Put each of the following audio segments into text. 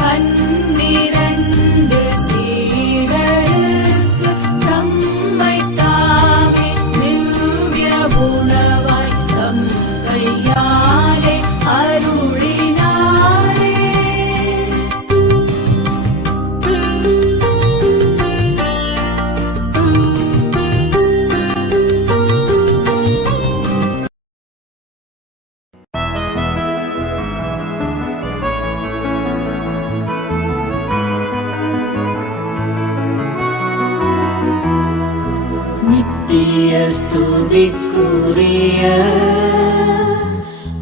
பன்னிரண்டு. ஸ்துதிக்குரிய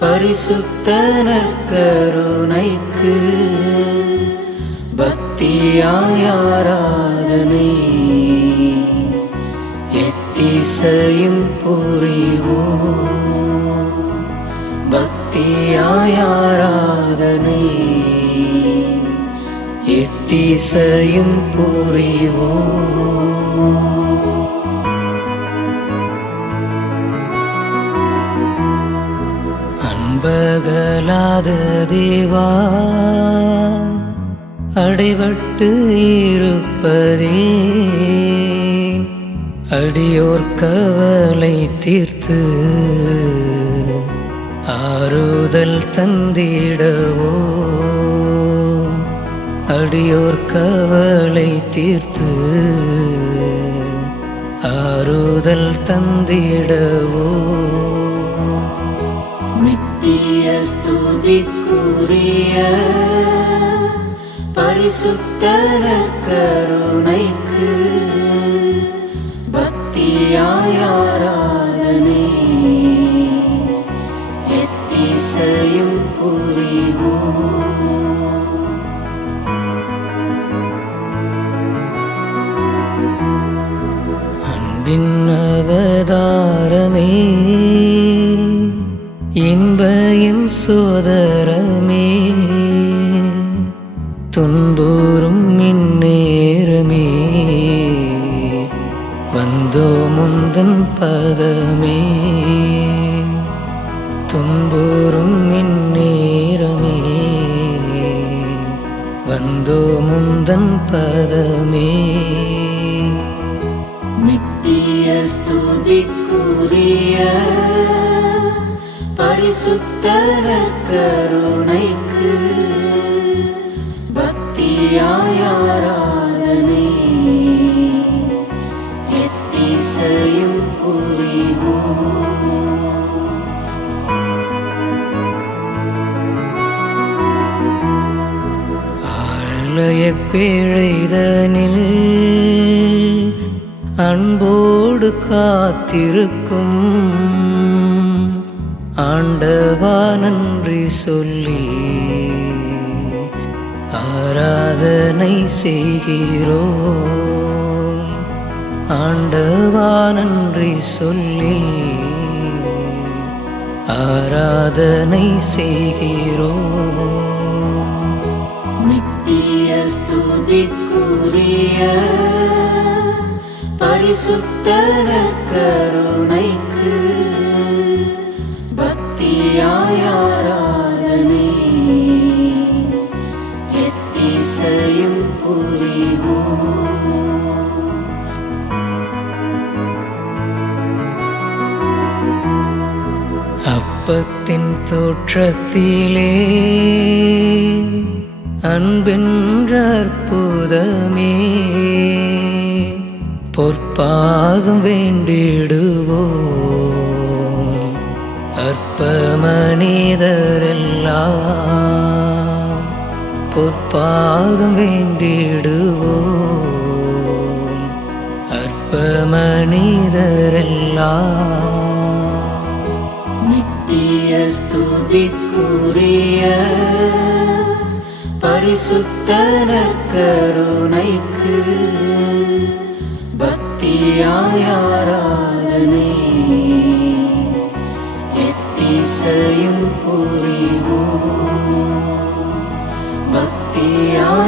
பரிசுத்தன கருணைக்கு பக்தியாயாராதனை எத்திசையும் புரிவோம். பக்தியாயாராதனை எத்திசையும் புரிவோம். அகலாத தேவா அடைபட்டு இருப்பதே. அடியோர் கவலை தீர்த்து ஆறுதல் தந்திடவோ. அடியோர் கவலை தீர்த்து ஆறுதல் தந்திடவோ. ஸ்துதிக்குரிய பரிசுத்தன கருணைக்கு பக்தியாயாரா துன்பூறும் இந்நேரமே வந்தோ முந்தன் பதமே. துன்பூறும் இந்நேரமே வந்தோ முந்தன் பதமே. நித்திய ஸ்துதிக்குரிய பரிசுத்தர கருணைக்கு பக்தியாய் ஆராதனை. எத்திசையும் ஆலய பிழைதனில் அன்போடு காத்திருக்கும் ஆண்டவா நன்றி சொல்லி ஆராதனை செய்கிறோம் ஆண்டவா நன்றி சொல்லி ஆராதனை செய்கிறோம் நித்திய ஸ்துதிக்குரிய பரிசுத்தன கருணைக்கு பக்தியாயாரா அப்பத்தின் தோற்றத்திலே அன்பென்ற அற்புதமே. பொற்பாதம் வேண்டிடுவோம். அற்ப மனிதரெல்லாம் பொற்பாதம் வேண்டிடுவோம். அற்ப மனிதரெல்லாம் நித்திய ஸ்துதிக்குரிய பரிசுத்தன கருணைக்கு பக்தியாய் ஆராதனை எத்திசையும் புரிவோம்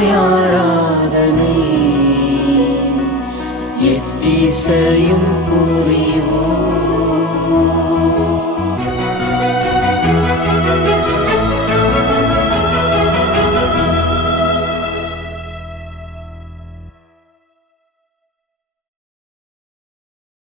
எத்தியாயாராதனை எத்திசையும் புரிய